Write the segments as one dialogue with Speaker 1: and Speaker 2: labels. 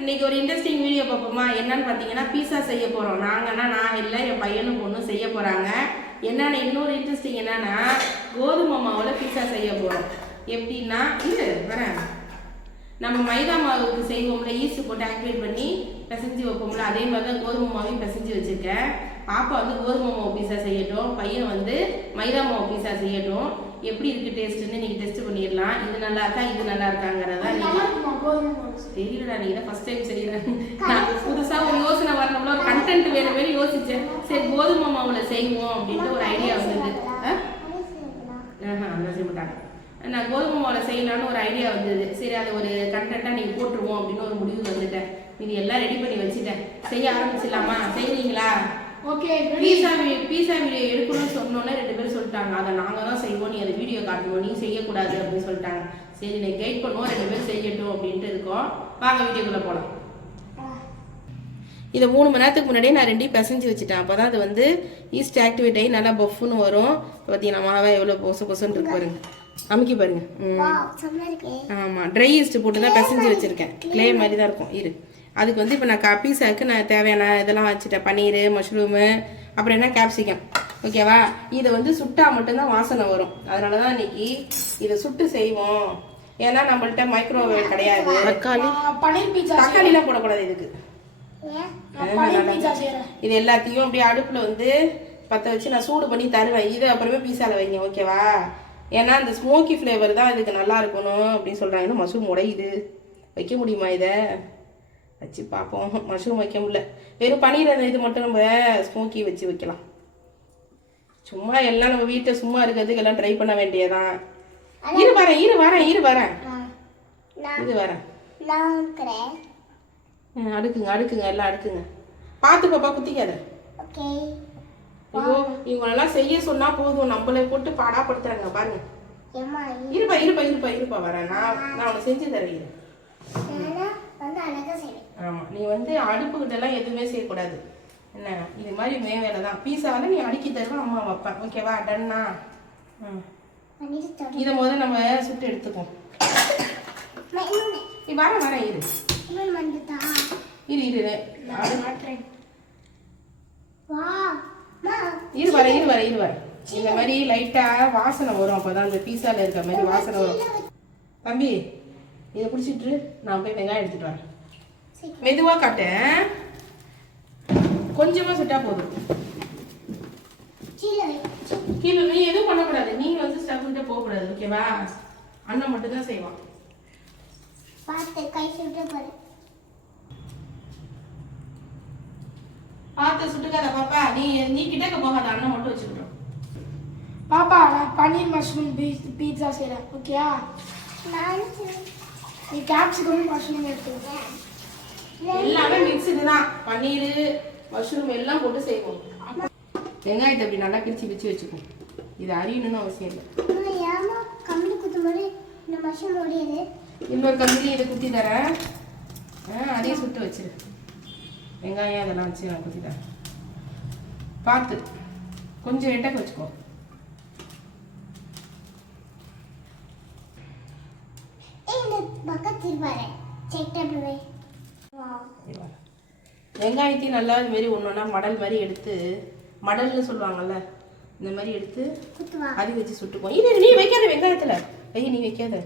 Speaker 1: இன்னைக்கு ஒரு interesting video பார்ப்போமா? என்னன்னு பார்த்தீங்கன்னா பீஸா செய்ய போகிறோம் நாங்கன்னா நான் இல்லை என் பையனும் பொண்ணும் செய்ய போகிறாங்க என்னென்ன இன்னொரு இன்ட்ரெஸ்டிங் என்னன்னா கோதுமை மாவில் பீஸா செய்ய போகிறோம் எப்படின்னா இது வரேன். நம்ம மைதா மாவுக்கு செய்வோம்ல ஈஸ்ட் போட்டு ஆக்டிவேட் பண்ணி பிசைஞ்சு வைப்போம்ல அதே மாதிரி தான் கோதுமை மாவையும் பிசைஞ்சு வச்சுருக்கேன். பாப்பா வந்து கோதுமை மாவு பீஸா செய்யட்டும். பையன் வந்து மைதா மாவு பீஸா செய்யட்டும். எப்படி இருக்கு டேஸ்ட்டுன்னு இன்னைக்கு டெஸ்ட் பண்ணிடலாம். இது நல்லா இருக்கா இது நல்லா இருக்காங்கிறதா தெரியலடா நீ தான் ஃபர்ஸ்ட் டைம் செய்யறேன் நான் புதுசா ஒரு யோசனை வரணும்ல ஒரு கண்டென்ட் வேணும் வேணும் யோசிச்சேன். சரி கோதுமை மாவுல செய்வோம் அப்படின்ட்டு ஒரு ஐடியா வந்தது? ஆஹா, அதெல்லாம் செய்ய மாட்டாங்க நான் கோதுமை மாவுல செய்யலாம்னு ஒரு ஐடியா வந்தது. சரி அதை ஒரு கண்டென்ட்டாக நீங்கள் போட்டுருவோம் அப்படின்னு ஒரு முடிவு வந்துட்டேன். இது எல்லாம் ரெடி பண்ணி வச்சுட்டேன். செய்ய ஆரம்பிச்சிடலாமா? செய்றீங்களா?
Speaker 2: ஓகே
Speaker 1: பீஸா பீஸா வீடியோ எடுக்கணும்னு சொன்னோன்னே ரெண்டு பேரும் சொல்லிட்டாங்க. அதை நாங்கள் தான் செய்வோம். நீ அதை வீடியோ காட்டுவோம் நீ செய்யக்கூடாது அப்படின்னு சொல்லிட்டாங்க. சரி நீ கைட் பண்ணுவோம். ரெண்டு பேரும் செய்யட்டும் அப்படின்ட்டு இருக்கோம். வாங்க வீடியோக்குள்ளே போகலாம் இதை மூணு மணி நேரத்துக்கு முன்னாடியே நான் ரெண்டையும் பிசைஞ்சு வச்சுட்டேன். அப்போ தான் அது வந்து ஈஸ்ட் ஆக்டிவேட் ஆகி நல்லா பஃப்னு வரும். பார்த்தீங்கன்னா மாவை எவ்வளோ பொசு பொசுன்னு இருக்கு பாருங்க. அமுக்கி பாருங்க. ஆமாம் ட்ரை ஈஸ்ட் போட்டு தான் பிசைஞ்சு வச்சுருக்கேன். க்ளே மாதிரி தான் இருக்கும். இரு. அதுக்கு வந்து இப்போ நான் கா பீஸாக்கு நான் தேவையான இதெல்லாம் வச்சுட்டேன். பன்னீர் மஷ்ரூமு அப்புறம் என்ன கேப்சிகம் ஓகேவா இதை வந்து சுட்டா மட்டும்தான் வாசனை வரும். அதனால தான் இன்னைக்கு இதை சுட்டு செய்வோம். ஏன்னா நம்மள்ட்ட மைக்ரோவேவ் கிடையாது. தக்காளி. தக்காளிலாம் போடக்கூடாது இதுக்கு. இது எல்லாத்தையும் அப்படியே அடுப்பில் வந்து பற்ற வச்சு நான் சூடு பண்ணி தருவேன். இது அப்புறமே பீஸாவில் வைங்க ஓகேவா ஏன்னா அந்த ஸ்மோக்கி ஃப்ளேவர் தான் இதுக்கு நல்லா இருக்கணும் அப்படின்னு சொல்கிறாங்க மஷ்ரூம் உடையுது. வைக்க முடியுமா இதை? வச்சு பார்ப்போம். மஷ்ரூம் வைக்க முடியல. வெறும் பன்னீர் இது மட்டும் நம்ம ஸ்மோக்கி வச்சு வைக்கலாம். சும்மா எல்லாம் நம்ம வீட்டை சும்மா இருக்கிறதுக்கு எல்லாம் ட்ரை பண்ண வேண்டியதான் இரு வரேன் இரு வரேன் இரு வரேன். இது வரேன். அடுக்குங்க அடுக்குங்க எல்லாம் அடுக்குங்க. பார்த்து பாப்பா குத்திக்காத. இவங்களெல்லாம் செய்ய சொன்னா போதும். நம்மளை போட்டு பாடாப்படுத்துறாங்க பாருங்க. இருப்பா இருப்பா. இருப்பா இருப்பா வரேன். நான் நான் உனக்கு செஞ்சு தரேன் ஆமாம் நீ வந்து அடுப்புக்கிட்டெல்லாம் எதுவுமே செய்யக்கூடாது. என்ன இது மாதிரி மே வேலை தான். பீஸாவில் நீ அடுக்கி தருவேன் அம்மா வைப்பேன் ஓகேவா டன்னா ம். இதை முதல்ல நம்ம சுட்டு எடுத்துப்போம். நீ வரேன் வர இரு. இரு இரு இரு. இரு வர இரு வர இரு வர. இந்த மாதிரி லைட்டா வாசனை வரும் அப்போதான் அந்த பீஸால இருக்க மாதிரி வாசனை வரும். தம்பி இதை பிடிச்சிட்டு நான் போய் வெங்காயம் எடுத்துட்டு வரேன். மெதுவா காட்டேன் கொஞ்சமா சுட்டா போதும். கீழே நீ எதுவும் பண்ணக்கூடாது. நீங்க வந்து ஸ்டவ் கிட்ட போகக்கூடாது. ஓகேவா அண்ணன் மட்டும் தான் செய்வான்.
Speaker 3: பார்த்து கை சுட்டு பாரு
Speaker 1: பார்த்து சுட்டுக்காத பாப்பா. நீ நீ கிட்டக்க போகாத அண்ணன் மட்டும் வச்சுக்கிட்டோம்
Speaker 2: பாப்பா நான் பன்னீர் மஷ்ரூம் பீட்சா செய்யறேன் ஓகேயா. நீ கேப்சிகம் மஷ்ரூம் எடுத்துக்கோ.
Speaker 1: எல்லாமே மிக்ஸ்டு தான் பன்னீர் மஷ்ரூம் எல்லாம் போட்டு செய்வோம். வெங்காயத்தை அப்படி நல்லா பிரிச்சு பிரிச்சு வச்சுக்கோ. இது அறியணும்னு அவசியம் இல்லை.
Speaker 3: கம்பளி குத்தும் போது இந்த மஷம் முடியுது
Speaker 1: இன்னொரு கம்பி இதை குத்தி தரேன். ஆ அதையும் சுட்டு வச்சிரு. வெங்காயம் அதெல்லாம் வச்சு நான் குத்தி தரேன். பார்த்து கொஞ்சம் எட்டக்க வச்சுக்கோ.
Speaker 3: பக்கத்தில் பாரு. செக் வா.
Speaker 1: வெங்காயத்தையும் நல்லா இது மாதிரி ஒன்று ஒன்றா மடல் மாதிரி எடுத்து மடல்னு சொல்லுவாங்கல்ல இந்த மாதிரி எடுத்து அது வச்சு சுட்டுப்போம் இது நீ வைக்காத வெங்காயத்தில். ஐய நீ வைக்காத.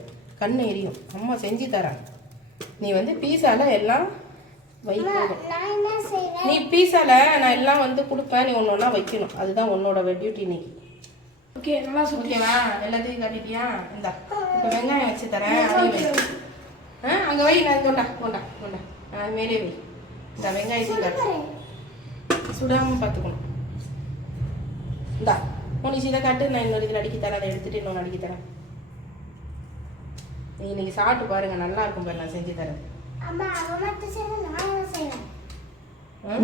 Speaker 1: கண்ணு எரியும். அம்மா செஞ்சு தரேன் நீ வந்து பீஸால எல்லாம் நீ பீஸால நான் எல்லாம் வந்து கொடுப்பேன். நீ ஒன்று ஒன்றா வைக்கணும். அதுதான் உன்னோட டியூட்டி இன்னைக்கு.
Speaker 2: ஓகே நல்லா சொல்லு
Speaker 1: ஓகேவா எல்லாத்தையும் காட்டிட்டியா? இந்தா. இப்போ வெங்காயம் வச்சு தரேன். ஆ அங்கே வை. நான் கொண்டா கொண்டா கொண்டா. ஆ மேலே வை. இந்த வெங்காயத்தையும் காட்டு சுடாமல் பார்த்துக்கணும். இந்தா உனக்கு இதை காட்டு நான் இன்னொரு இதில் அடிக்கி தரேன் அதை எடுத்துட்டு இன்னொன்று அடிக்கி தரேன் நீ இன்னைக்கு சாப்பிட்டு பாருங்க நல்லா இருக்கும் பாரு நான் செஞ்சு தரேன்?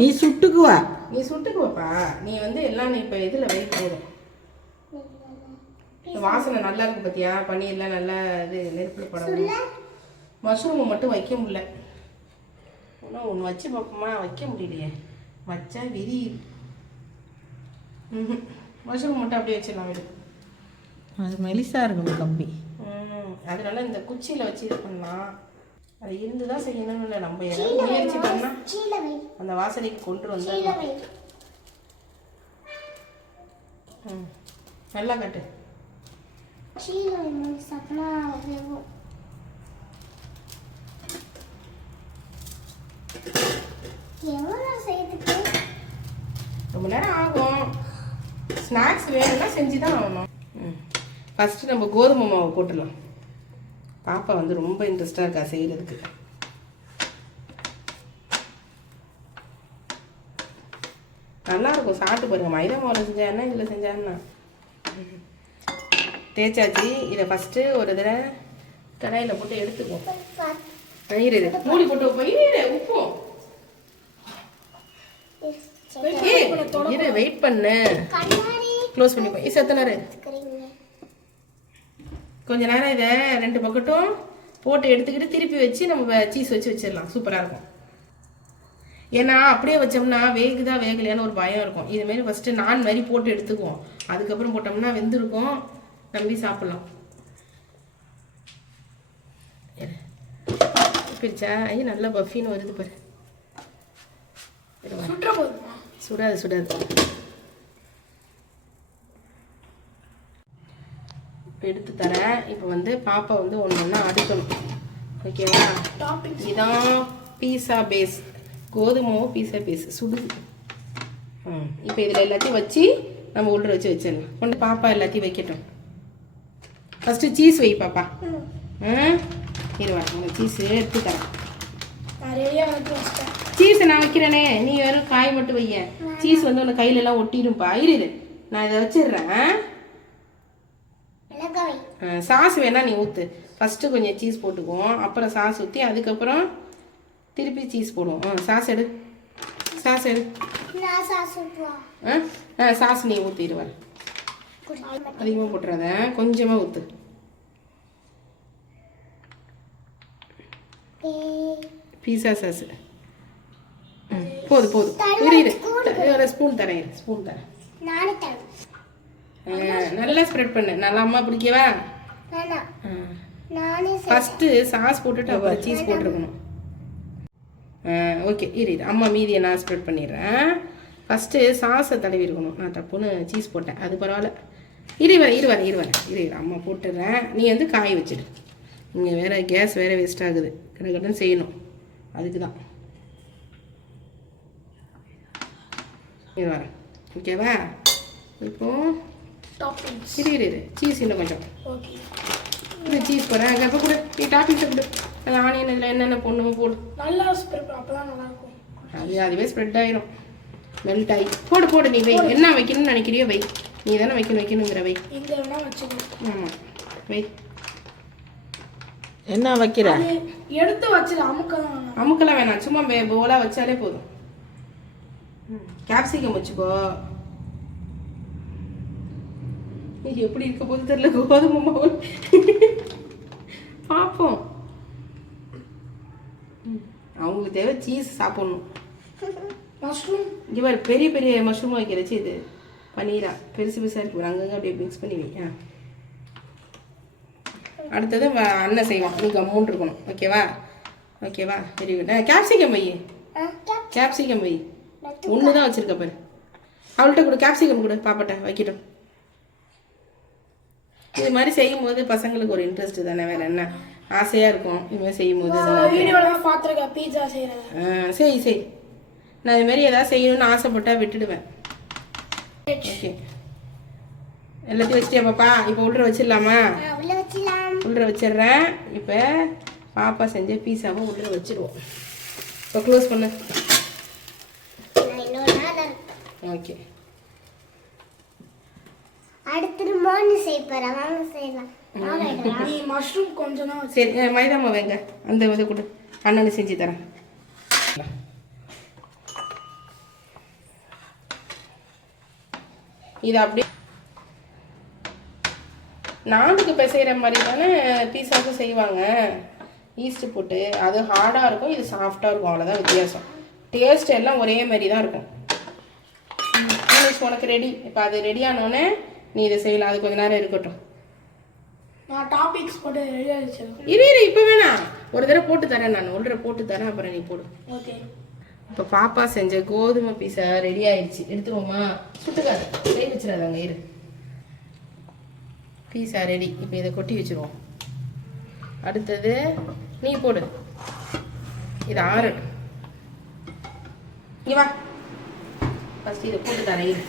Speaker 4: நீ சுட்டுக்குவா?
Speaker 1: நீ சுட்டுக்குவப்பா. நீ வந்து எல்லாம் நீ இப்போ இதில் வை போதும். வாசனை நல்லா இருக்கு பார்த்தியா பன்னீர்லாம் நல்லா இது நெருப்பில் படம் மஷ்ரூமை மட்டும் வைக்க முடியல. ஆனால் ஒன்று வச்சு பார்ப்போமா வைக்க முடியலையே. வச்சா விரி. ம் மஷ்ரூம் மட்டும் அப்படியே வச்சிடலாம் விடு.
Speaker 4: அது மெலிசா இருக்கணும் கம்பி.
Speaker 1: ம். அதனால இந்த குச்சியில் வச்சு இது பண்ணலாம். அது இருந்து தான் செய்யணும்னு இல்லை. நம்ம ஏதாவது முயற்சி பண்ணால் அந்த வாசனைக்கு கொண்டு வந்துடலாம் ம். நல்லா கட்டு.
Speaker 3: அப்பனா வேகும் எவ்வளோ செய்யுதுக்கு
Speaker 1: ரொம்ப நேரம் ஆகும். ஸ்நாக்ஸ் வேணும்னா செஞ்சு தான் ஆகணும் ஃபஸ்ட்டு நம்ம கோதுமை மாவு போட்டுடலாம். பாப்பா வந்து ரொம்ப இன்ட்ரெஸ்டாக இருக்கா செய்கிறதுக்கு நல்லா இருக்கும் சாப்பிட்டு பாருங்க. மைதா மாவில் செஞ்சா என்ன இதில் செஞ்சா என்ன ம். தேய்ச்சாச்சு. இதை ஃபஸ்ட்டு ஒரு தடவை கடாயில் போட்டு எடுத்துக்குவோம். மூடி போட்டு இரு உப்பும் இரு வெயிட் பண்ணு. க்ளோஸ் பண்ணிப்போம் ஏ செத்தனாரு. கொஞ்ச நேரம் இதை ரெண்டு பக்கட்டும் போட்டு எடுத்துக்கிட்டு திருப்பி வச்சு நம்ம சீஸ் வச்சு வச்சிடலாம். சூப்பராக இருக்கும். ஏன்னா அப்படியே வச்சோம்னா வேகுதா வேகலையான்னு ஒரு பயம் இருக்கும். இதுமாரி ஃபஸ்ட்டு நான் மாதிரி போட்டு எடுத்துக்குவோம். அதுக்கப்புறம் போட்டோம்னா வெந்திருக்கும். நம்பி சாப்பிட்லாம். பிரிச்சா ஐயோ நல்லா பஃபின்னு வருது பாரு. சுடாது சுடாது. எடுத்து தரேன். இப்போ வந்து பாப்பா வந்து ஒன்று ஒன்றா அடுக்கணும். ஓகேவா? இதான் பீஸா பேஸ் கோதுமாவும் பீஸா பேஸ் சுடுது இப்போ இதில் எல்லாத்தையும் வச்சு நம்ம உள்ள வச்சு வச்சிடலாம். கொண்டு பாப்பா எல்லாத்தையும் வைக்கட்டும். ஃபஸ்ட்டு சீஸ் வை பாப்பா. ம். இருவா சீஸ் எடுத்து தரேன்.
Speaker 2: வச்சிட்டேன்.
Speaker 1: சீஸ் நான் வைக்கிறேனே. நீ வெறும் காய் மட்டும் வைய. சீஸ் வந்து உனக்கு கையில எல்லாம் ஒட்டிடும்பா. இரு. நான் இதை வச்சிடுறேன். சாஸ் வேணா நீ ஊற்று ஃபஸ்ட்டு கொஞ்சம் சீஸ் போட்டுக்குவோம். அப்புறம் சாஸ் ஊற்றி அதுக்கப்புறம் திருப்பி சீஸ் போடுவோம். சாஸ் எடு. சாஸ் எடு. ஆ ஆ சாஸ் நீ ஊற்றிடுவார் அதிகமாக போட்டுறாத. கொஞ்சமாக ஊற்று பீஸா சாஸ். ம். போது போதும் இரு இரு ஸ்பூன் தரேன் ஸ்பூன் தரேன். நல்லா ஸ்ப்ரெட் பண்ணு. நல்லா அம்மா பிடிக்கவா. ஃபஸ்ட்டு சாஸ் போட்டுட்டு அப்புறம் சீஸ் போட்டிருக்கணும். ஓகே இரு இரு. அம்மா மீதியை நான் ஸ்ப்ரெட் பண்ணிடுறேன். ஃபஸ்ட்டு சாஸை தடவி இருக்கணும். நான் தப்புன்னு சீஸ் போட்டேன். அது பரவாயில்ல. இரு வரேன் இரு வரேன் இரு வரேன் இரு இரு. அம்மா போட்டுடுறேன். நீ வந்து காய வச்சிடு. இங்கே வேற கேஸ் வேற வேஸ்ட் ஆகுது. கடகடன்னு செய்யணும். அதுக்கு தான் இரு வரேன் ஓகேவா இப்போ
Speaker 2: டாப்பிங்ஸ்
Speaker 1: இரு இரு இரு. சீஸ் இன்னும் கொஞ்சம்.
Speaker 2: ஓகே
Speaker 1: இந்த சீஸ் அங்கே அப்போ கொடு. நீ டாப்பிங்ஸை கொடு. அது ஆனியன் இதில் என்னென்ன போடணுமோ போடு.
Speaker 2: நல்லா ஸ்ப்ரெட் அப்பதான் நல்லா இருக்கும்
Speaker 1: அது அதுவே ஸ்ப்ரெட் ஆயிரும். மெல்ட் ஆகி போடு போடு நீ வை. என்ன வைக்கணும்னு நினைக்கிறியோ வை. நீ தானே வைக்கணும் வைக்கணுங்கிற வை.
Speaker 2: எங்க வேணா வச்சுக்கலாம்
Speaker 1: ஆமாம் வை.
Speaker 4: என்ன வைக்கிற?
Speaker 2: எடுத்து வச்சிரு அமுக்க தான் வேணாம்.
Speaker 1: அமுக்கெல்லாம் வேணாம். சும்மா போலாக வச்சாலே போதும். கேப்சிகம் வச்சுக்கோ. இது எப்படி இருக்க போது தெரியல கோதுமை மாவு. பார்ப்போம் அவங்களுக்கு தேவை சீஸ் சாப்பிடணும்.
Speaker 2: மஷ்ரூம்
Speaker 1: இங்கே பாரு பெரிய பெரிய மஷ்ரூம் வைக்கிறச்சு இது. பன்னீரா. பெருசு பெருசாக இருக்கு. அங்கங்க அப்படியே மிக்ஸ் பண்ணி வை. அடுத்தது அண்ணன் செய்வான். நீ கம்முன்னு இருக்கணும். ஓகேவா ஓகேவா வெரி குட் கேப்சிகம் வை கேப்சிகம் வை ஒன்று தான் வச்சிருக்க பாரு. அவள்கிட்ட கொடு கேப்சிகம் கொடு பாப்பாட்ட வைக்கட்டும். இது மாதிரி செய்யும்போது பசங்களுக்கு ஒரு இன்ட்ரெஸ்ட் தானே வேற என்ன? ஆசையாக இருக்கும் இது மாதிரி. செய்யும்போது
Speaker 2: பார்த்துருக்கேன் பீட்சா செய்யறது.
Speaker 1: ஆ, சரி சரி நான் இது மாதிரி ஏதாவது செய்யணும்னு ஆசைப்பட்டா விட்டுடுவேன். ஓகே எல்லாத்தையும் வச்சிட்டியா பாப்பா? இப்போ உள்ள வச்சிடலாமா?
Speaker 3: உள்ள வச்சிடலாம்.
Speaker 1: உள்ள வச்சிடுறேன். இப்போ பாப்பா செஞ்ச பீஸாவை உள்ள வச்சிடுவோம். இப்போ க்ளோஸ் பண்ணு
Speaker 3: நான் இன்னொரு நாள் இருக்கேன்
Speaker 1: ஓகே
Speaker 3: அடுத்தது மோன்னு செய்ய போறேன். வாங்க செய்யலாம்.
Speaker 2: நீ மஷ்ரூம் கொஞ்சம் தான் வச்சு
Speaker 1: சரி மைதா மாவு வைங்க. அந்த இதை கொடு. அண்ணனு செஞ்சு தரேன். இது அப்படியே நானுக்கு பிசைகிற மாதிரி தானே பீஸாவுக்கும் செய்வாங்க. ஈஸ்ட் போட்டு அது ஹார்டாக இருக்கும் இது சாஃப்டாக இருக்கும். அவ்வளோதான் வித்தியாசம். டேஸ்ட் எல்லாம் ஒரே மாதிரி தான் இருக்கும். உனக்கு ரெடி இப்போ அது ரெடி ஆனோடனே நீ இதை செய்யலாம். அது கொஞ்ச நேரம் இருக்கட்டும்.
Speaker 2: நான் டாபிக்ஸ் போட்டு ரெடியாக வச்சிருக்கேன்.
Speaker 1: இரு இரு இப்போ வேணாம் ஒரு தடவை போட்டு தரேன் நான். ஒரு தடவை போட்டு தரேன். அப்புறம் நீ போடு.
Speaker 2: ஓகே
Speaker 1: இப்போ பாப்பா செஞ்ச கோதுமை பீஸா ரெடி ஆயிடுச்சு எடுத்துருவோமா சுட்டுக்காது. கை வச்சிடாத அங்கே இரு. பீஸா ரெடி இப்போ இதை கொட்டி வச்சிருவோம். அடுத்தது நீ போடு. இது ஆறு. இங்க வா. ஃபஸ்ட்டு இதை போட்டு தரேன்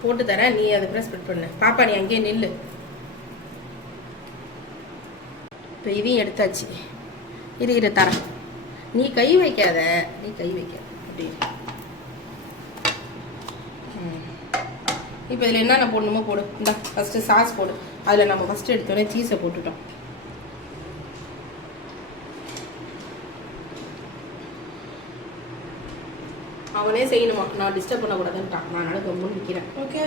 Speaker 1: போட்டு தரேன் நீ அதை ப்ரெஸ் ஸ்ப்ரெட் பண்ணு. பாப்பா நீ அங்கேயே நில்லு. இப்போ இதையும் எடுத்தாச்சு. இரு இரு தரேன் நீ கை வைக்காத. நீ கை வைக்காத. அப்படி இப்போ இதில் என்னென்ன போடணுமோ போடு. இந்த ஃபஸ்ட்டு சாஸ் போடு. அதில் நம்ம ஃபஸ்ட்டு எடுத்தோடனே சீஸை போட்டுட்டோம். அவனே செய்யணுமா? நான் டிஸ்டர்ப் பண்ணக்கூடாதுன்ட்டான். நான் நடக்க ரொம்ப நிற்கிறேன்
Speaker 2: ஓகே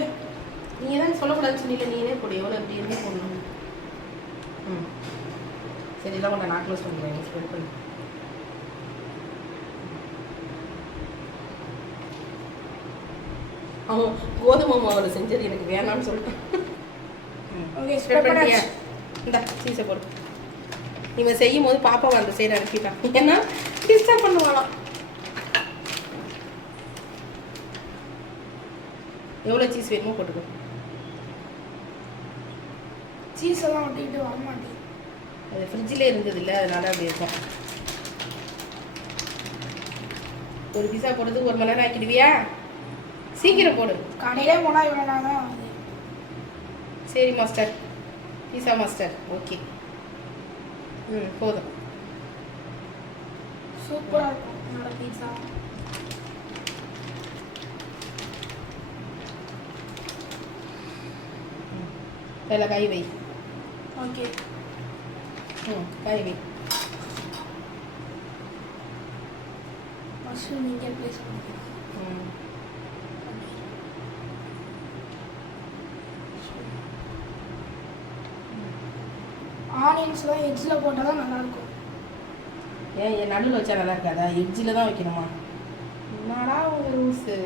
Speaker 1: நீ தான் சொல்லக்கூடாதுன்னு சொன்னீங்க நீனே போடு எவ்வளோ எப்படி இருந்து போடணும்? ம். சரி இதான் உன்னை நான் க்ளோஸ் பண்ணிக்கிறேன். ஸ்ப்ரெட் பண்ணி. அவன் கோதுமை மாவில் செஞ்சது எனக்கு வேணாம்னு சொல்லிட்டான்.
Speaker 2: Okay,
Speaker 1: ஸ்ப்ரெட்
Speaker 2: பண்ணாச்சு.
Speaker 1: இந்த சீஸை போடு. இவன் செய்யும் போது பாப்பாவை அந்த சைடு அனுப்பிட்டான் ஏன்னா டிஸ்டர்ப் பண்ணுவாளாம். எவ்வளோ சீஸ் வேணுமோ போட்டுக்கோ.
Speaker 2: சீஸ் எல்லாம் ஒட்டிக்கிட்டு வர மாட்டேங்குது
Speaker 1: அது ஃப்ரிட்ஜில் இருந்தது இல்லை அதனால அப்படி இருக்கும். ஒரு பீஸா போடுறதுக்கு ஒரு மணி நேரம் ஆக்கிடுவியா? சீக்கிரம் போடு.
Speaker 2: கடையிலே போனால் இவ்வளோ நேரம்
Speaker 1: சரி மாஸ்டர் பீஸா மாஸ்டர் ஓகே ம் போதும்.
Speaker 2: சூப்பராக இருக்கும் என்னோட பீட்சா
Speaker 1: அதில் காய் வை
Speaker 2: ஓகே
Speaker 1: ம் காய் வை
Speaker 2: மஷ்ரூம் நீங்கள் ப்ளேஸ் பண்ணிக்கலாம்
Speaker 1: ம்
Speaker 2: ஆனியன்ஸ்லாம் எக்ஸில் போட்டால் தான் நல்லாயிருக்கும்
Speaker 1: ஏன் என் நடுவில் வச்சா நல்லா இருக்காதா எட்ஜில் தான் வைக்கணுமா என்னடா உங்கள் ரூல்ஸு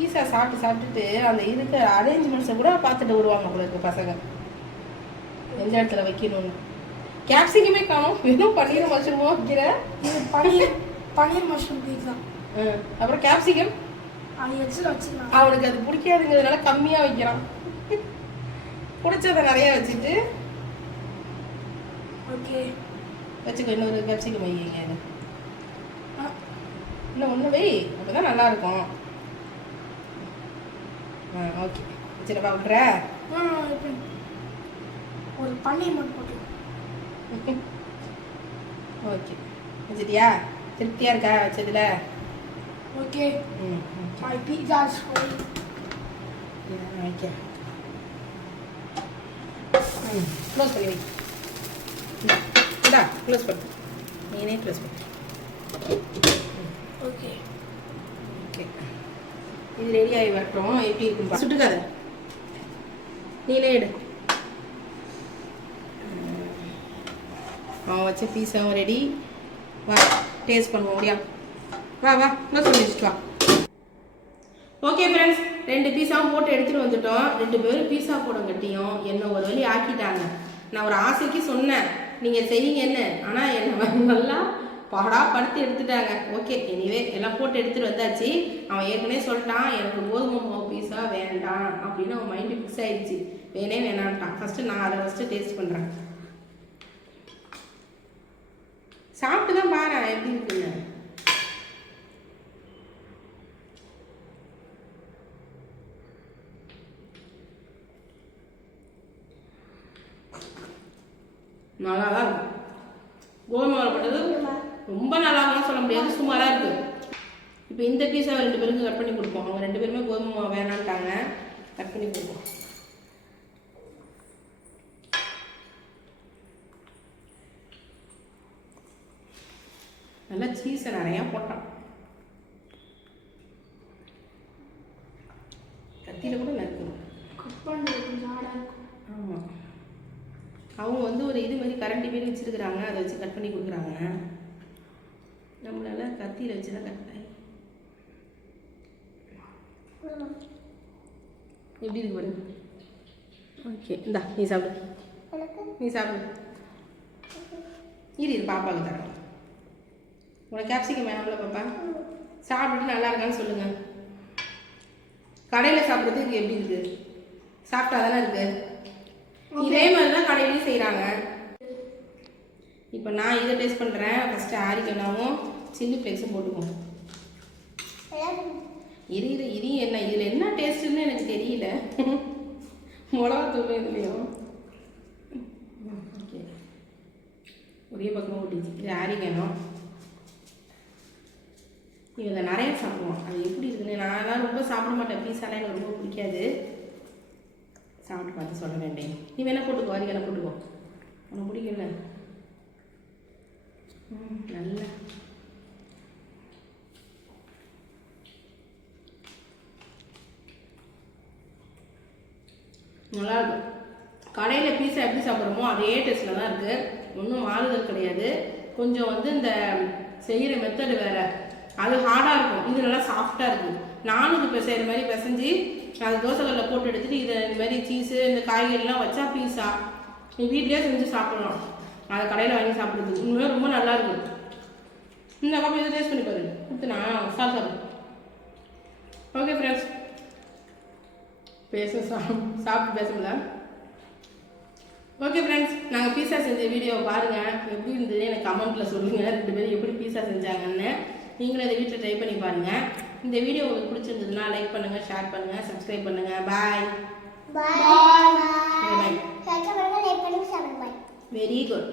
Speaker 1: பீஸா சாப்பிட்டு சாப்பிட்டுட்டு அந்த இருக்கிற அரேஞ்ச்மெண்ட்ஸை கூட பார்த்துட்டு வருவாங்க இருக்கு பசங்க. எந்த இடத்துல வைக்கணும்னு. கேப்சிகமே காணும். வெறும் பன்னீர் மஷ்ரூமோ வைக்கிற?
Speaker 2: பன்னீர் பன்னீர் மஷ்ரூம்
Speaker 1: ம். அப்புறம் கேப்சிகம் அவனுக்கு அது பிடிக்காதுங்கிறதுனால கம்மியாக வைக்கிறான். பிடிச்சதை நிறைய வச்சுட்டு
Speaker 2: ஓகே.
Speaker 1: வச்சுக்கோ இன்னொரு கேப்சிகம் வைங்க இன்னும் ஒன்று வை. அப்போ தான் நல்லாயிருக்கும் ஓகே வச்சுருப்பா விட்ற
Speaker 2: ஒரு பன்னீர் மட்டும் போட்டு.
Speaker 1: ஓகே வச்சுட்டியா? திருப்தியாக இருக்கா வச்சதுல?
Speaker 2: ஓகே
Speaker 1: ம்
Speaker 2: மை ரெடி
Speaker 1: வைக்க ம் க்ளோஸ் பண்ணி வை. க்ளோஸ் பண்ணு. நீனே க்ளோஸ் பண்ணு.
Speaker 2: ஓகே
Speaker 1: ஓகே இது ரெடி ஆகி வரட்டும். எப்படி இருக்கும் சுட்டுக்காத. நீனே எடு. அவன் வச்ச பீஸாவும் ரெடி வா டேஸ்ட் பண்ணுவோம் முடியா வா வா க்ளோஸ் பண்ணி வச்சுட்டு வா. ஓகே ஃப்ரெண்ட்ஸ் ரெண்டு பீஸாவும் போட்டு எடுத்துகிட்டு வந்துட்டோம். ரெண்டு பேரும் பீஸா போடங்கட்டியும் என்னை ஒரு வழி ஆக்கிட்டாங்க. நான் ஒரு ஆசைக்கு சொன்னேன். நீங்கள் செய்யுங்கன்னு. ஆனால் என்னை நல்லா பாடா படுத்து எடுத்துட்டாங்க. ஓகே எனிவே எல்லாம் போட்டு எடுத்துகிட்டு வந்தாச்சு. அவன் ஏற்கனவே சொல்லிட்டான் எனக்கு கோதுமை மாவு பீஸா வேண்டாம் அப்படின்னு அவன் மைண்டு ஃபிக்ஸ் ஆயிடுச்சு. வேணே வேணான்ட்டான். ஃபஸ்ட்டு நான் அதை ஃபஸ்ட்டு டேஸ்ட் பண்ணுறேன் சாப்பிட்டு தான் பாரு எப்படி இருக்குன்னு. நல்லா தான் இருக்கும். கோதுமை வரப்பட்டது ரொம்ப நல்லா இருக்கும்னு சொல்ல முடியாது சுமாராக இருக்குது இப்போ இந்த பீஸை ரெண்டு பேருக்கு கட் பண்ணி கொடுப்போம். அவங்க ரெண்டு பேருமே கோதுமை வேணான்ட்டாங்க. கட் பண்ணி கொடுப்போம். நல்லா சீஸை நிறையா போட்டான். கத்தியில் கூட நறுக்கணும்.
Speaker 2: கட் பண்ணுறது
Speaker 1: ஆமாம் அவங்க வந்து ஒரு இது மாதிரி கரண்டி மாரி வச்சுருக்குறாங்க. அதை வச்சு கட் பண்ணி கொடுக்குறாங்க. நம்மளால கத்தியில் வச்சு தான் எப்படி இருக்கு பாருங்க. ஓகே இந்தா நீ சாப்பிடு.
Speaker 3: உனக்கு
Speaker 1: நீ சாப்பிடு. இரு இரு பாப்பாவுக்கு தரேன். உனக்கு கேப்சிகம் வேணாம்ல பாப்பா? சாப்பிட்டுட்டு நல்லா இருக்கான்னு சொல்லுங்க. கடையில் சாப்பிட்றதுக்கு எப்படி இருக்கு? சாப்பிட்டா தானே இருக்கு? இதே மாதிரி தான் கடையிலையும் செய்கிறாங்க இப்போ நான் இதை டேஸ்ட் பண்ணுறேன் ஃபஸ்ட்டு ஆரிக்கனாவும் சில்லி ஃப்ளேக்ஸும் போட்டுக்குவோம்
Speaker 3: எல்லாரும்
Speaker 1: இரு இரு இது என்ன இதில் என்ன டேஸ்ட்டுன்னு எனக்கு தெரியல. மிளகா தூள் இதுலேயும் ஓகே ஒரே பக்கமாக ஓட்டிச்சு இது ஆரிக்கணும் இவங்க நிறைய சாப்பிடுவோம். அது எப்படி இருக்குன்னு நான் தான் ரொம்ப சாப்பிட மாட்டேன். பீஸாலாம் எனக்கு ரொம்ப பிடிக்காது. சாப்பிட்டு பார்த்து சொல்ல வேண்டேன் நீ வேணா போட்டுக்கோ ஆரிக்கனை போட்டுக்கோ. உனக்கு பிடிக்கல. ம். நல்லா. நல்லா இருக்கும் கடையில் பீஸா எப்படி சாப்பிட்றோமோ அதே டேஸ்ட்டில் தான் இருக்குது ஒன்றும் மாறுதல் கிடையாது. கொஞ்சம் வந்து இந்த செய்கிற மெத்தடு வேறு. அது ஹார்டாக இருக்கும். இது நல்லா சாஃப்டாக இருக்குது நானும் இப்போ செய்கிற மாதிரி பிசைஞ்சு அது தோசைக்கல்ல போட்டு எடுத்துட்டு இதை இந்த மாதிரி சீஸு இந்த காய்கறிலாம் வச்சா பீஸா நீ வீட்லேயே செஞ்சு சாப்பிடலாம். அதை கடையில் வாங்கி சாப்பிடுறது உண்மையாக ரொம்ப நல்லா இருக்கும். இந்த காப்பி இதை டேஸ்ட் பண்ணி பாருங்க கொடுத்து நான் சாப்பிட்றேன். ஓகே ஃப்ரெண்ட்ஸ் பேச சாப்பிட்டு பேசல ஓகே ஃப்ரெண்ட்ஸ் நாங்கள் பீஸா செஞ்ச வீடியோவை பாருங்கள் எப்படி இருந்தது எனக்கு கமெண்ட்டில் சொல்லுங்கள் ரெண்டு பேரும் எப்படி பீஸா செஞ்சாங்கன்னு நீங்களும் இதை வீட்டில் ட்ரை பண்ணி பாருங்கள் இந்த வீடியோ உங்களுக்கு பிடிச்சிருந்ததுன்னா லைக் பண்ணுங்கள் ஷேர் பண்ணுங்கள் சப்ஸ்கிரைப் பண்ணுங்கள் பாய்
Speaker 3: பாய் பாய்
Speaker 1: வெரி குட்